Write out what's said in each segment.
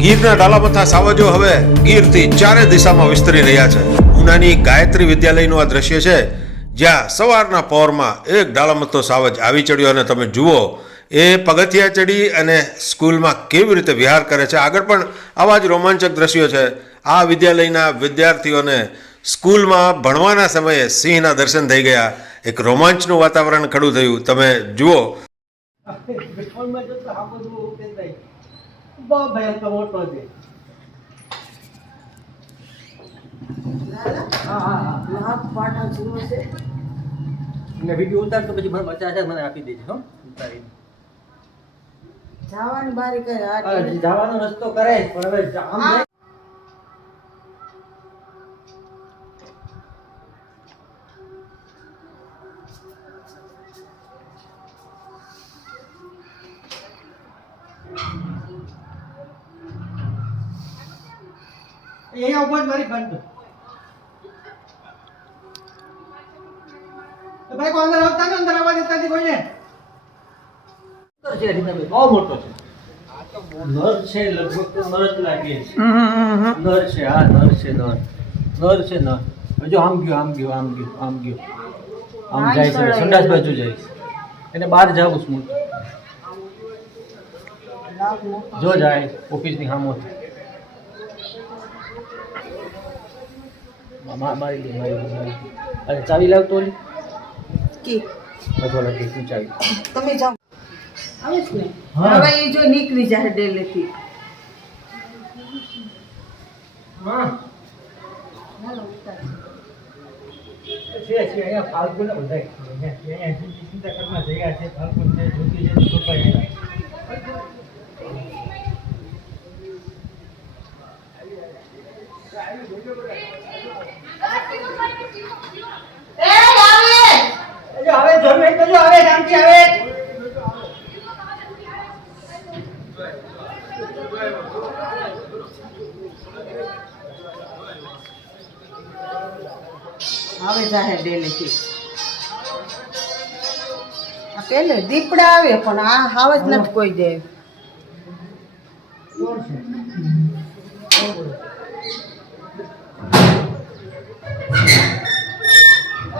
ગીરના ડાલામથા સાવજો હવે ગીરથી ચારે દિશામાં વિસ્તરી રહ્યા છે. ઉનાની ગાયત્રી વિદ્યાલયનું આ દ્રશ્ય છે, જ્યાં સવારના પહોરમાં એક ડાલામથો સાવજ આવી ચડ્યો અને તમે જુઓ એ પગથિયા ચડી અને સ્કૂલમાં કેવી રીતે વિહાર કરે છે. આગળ પણ આવા જ રોમાંચક દ્રશ્યો છે. આ વિદ્યાલયના વિદ્યાર્થીઓને સ્કૂલમાં ભણવાના સમયે સિંહના દર્શન થઈ ગયા. એક રોમાંચનું વાતાવરણ ખડું થયું. તમે જુઓ. વિડીયો ઉતાર તો પછી મને 50,000 મને આપી દેજો. ઉતારીને જવાની બારી કરે જવાનો રસ્તો કરે પણ હવે આમ અહીંયા ઉભો મારી બંધ તો ભાઈ કોણ અંદર આવતા ને અંદર આવવા દેતા નથી કોઈને. છે બહુ મોટો છે. નર છે, લગભગ તો નર જ લાગે છે. નર છે, હા નર છે, નર છે, નર. હજુ આમ ગયો આમ જાય છે, સંડાસ બાજુ જાય છે. એને બહાર જાવું છું જો જાય ઓફિસની સામો મારી અરે ચાવી લાવતો કી બધો લાગે શું ચાવી તમે જાઓ આવે છે ને હવે એ જો નીકળી જાય ડેલેથી. હા છે અહીંયા ફાલ્ગુન બધાય અહીંયા ચિંતા કરવા જગ્યા છે. ફાલ્ગુન છે, જ્યોતિ છે, છોકરા આવે જમે તો જો આવે શાંતિ આવે. આવે જાહે ડેલેથી. આ પેલે દીપડા આવે પણ આ હાવ જ નથી કોઈ દે. કોણ છે?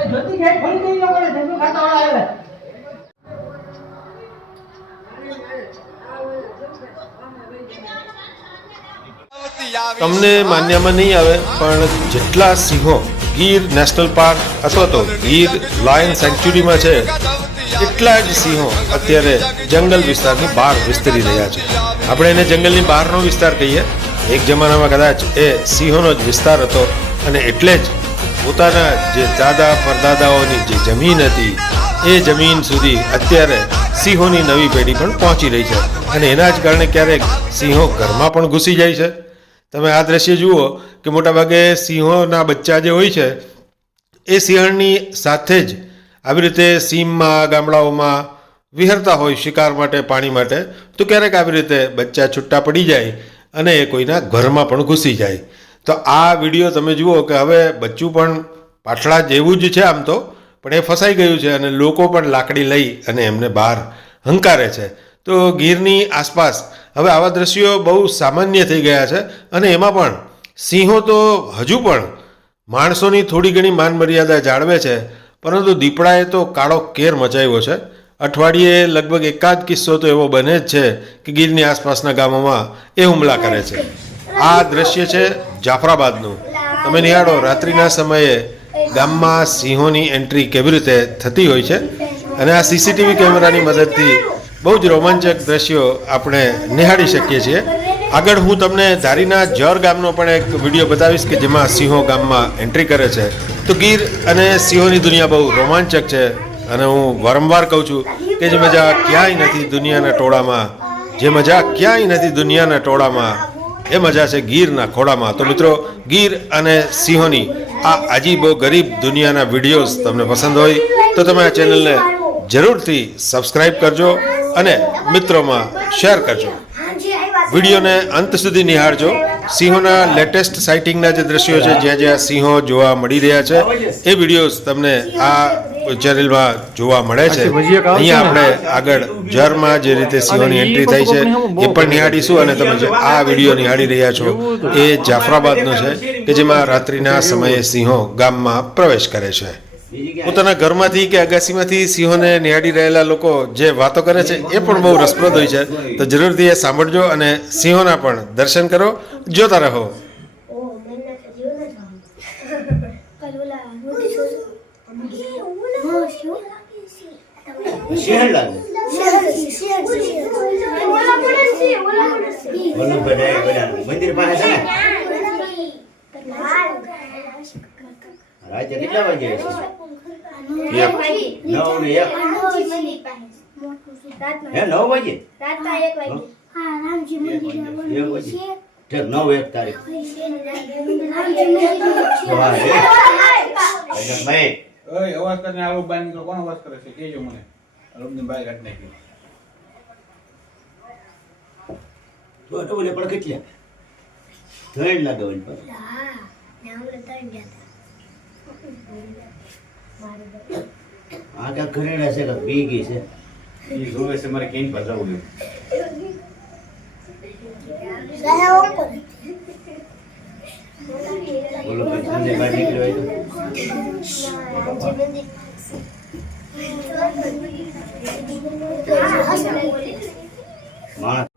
જ્યોતિ ગેટ ખોલી દઈ લો પડે જંગલ ખાતા વાળા આવે. તમને માન્યમાં નહીં આવે પણ જેટલા સિંહો ગીર નેશનલ પાર્ક અથવા તો ગીર લાયન સેન્ચ્યુરીમાં છે, એટલા જ સિંહો અત્યારે જંગલ વિસ્તારની બહાર વિસ્તરી રહ્યા છે. આપણે એને જંગલની બહારનો વિસ્તાર કહીએ. એક જમાનામાં કદાચ એ સિંહોનો જ વિસ્તાર હતો અને એટલે જ પોતાના જે દાદા પરદાદાઓની જે જમીન હતી એ જમીન સુધી અત્યારે સિંહોની નવી પેઢી પણ પહોંચી રહી છે અને એના જ કારણે ક્યારેક સિંહો ઘરમાં પણ ઘૂસી જાય છે. તમે આ દ્રશ્ય જુઓ કે મોટાભાગે સિંહોના બચ્ચા જે હોય છે એ સિંહણની સાથે જ આવી રીતે સીમમાં ગામડાઓમાં વિહરતા હોય શિકાર માટે, પાણી માટે. તો ક્યારેક આવી રીતે બચ્ચા છૂટા પડી જાય અને એ કોઈના ઘરમાં પણ ઘૂસી જાય. તો આ વિડીયો તમે જુઓ કે હવે બચ્ચું પણ પાછળા જેવું જ છે આમ તો, પણ એ ફસાઈ ગયું છે અને લોકો પણ લાકડી લઈ અને એમને બહાર હંકારે છે. તો ગીરની આસપાસ હવે આવા દ્રશ્યો બહુ સામાન્ય થઈ ગયા છે અને એમાં પણ સિંહો તો હજુ પણ માણસોની થોડી ઘણી માન મર્યાદા જાળવે છે, પરંતુ દીપડાએ તો કાળો કેર મચાવ્યો છે. અઠવાડિયે લગભગ એકાદ કિસ્સો તો એવો બને જ છે કે ગીરની આસપાસના ગામોમાં એ હુમલા કરે છે. આ દ્રશ્ય છે જાફરાબાદનું. તમે નિહાળો રાત્રિના સમયે ગામમાં સિંહોની એન્ટ્રી કેવી રીતે થતી હોય છે અને આ સીસીટીવી કેમેરાની મદદથી બહુ જ રોમાંચક દ્રશ્યો આપણે નિહાળી શકીએ છીએ. આગળ હું તમને ધારીના જર ગામનો પણ એક વિડીયો બતાવીશ કે જેમાં સિંહો ગામમાં એન્ટ્રી કરે છે. તો ગીર અને સિંહોની દુનિયા બહુ રોમાંચક છે અને હું વારંવાર કહું છું કે જે મજા ક્યાંય નથી દુનિયાના ટોળામાં, જે મજા ક્યાંય નથી દુનિયાના ટોળામાં, એ મજા છે ગીરના ખોળામાં. તો મિત્રો, ગીર અને સિંહોની આ અજીબો ગરીબ દુનિયાના વિડીયોઝ તમને પસંદ હોય તો તમે આ ચેનલને જરૂરથી સબસ્ક્રાઈબ કરજો અને મિત્રોમાં શેર કરજો. વિડીયોને અંત સુધી નિહાળજો. સિંહોના લેટેસ્ટ સાઇટિંગના જે દ્રશ્યો છે, જ્યાં જ્યાં સિંહો જોવા મળી રહ્યા છે, એ વિડીયોઝ તમને આ ચેનલમાં જોવા મળે છે. અહીંયા આપણે આગળ જરમાં જે રીતે સિંહોની એન્ટ્રી થાય છે એ પણ નિહાળીશું અને તમે જે આ વિડીયો નિહાળી રહ્યા છો એ જાફરાબાદનો છે કે જેમાં રાત્રિના સમયે સિંહો ગામમાં પ્રવેશ કરે છે. પોતાના ઘરમાંથી કે અગાસીમાંથી સિંહોને નિહાળી રહેલા લોકો જે વાતો કરે છે એ પણ બહુ રસપ્રદ હોય છે. તો જરૂરથી એ સાંભળજો અને સિંહોના પણ દર્શન કરો, જોતા રહો. શહેર લાગે મંદિર પાસે છે ને રાતે કેટલા વાગે છે? 9 ને 1 હે 9 વાગે ઠીક 9 1 તારીખ ઓય અવાજ કરીને આવો બહાર નીકળો. કોણ અવાજ કરે છે કેજો મને. રૂમની બહાર કાઢી નાખી. તો બોલે પણ કેટલા ત્રણ લાગે વળી પર આ કા ઘરેડા છે કે ભીગી છે ઈ જોવે છે મારે કેન પર જવું છે. બોલો કે તમને બહાર નીકળ્યો હોય તો માણસ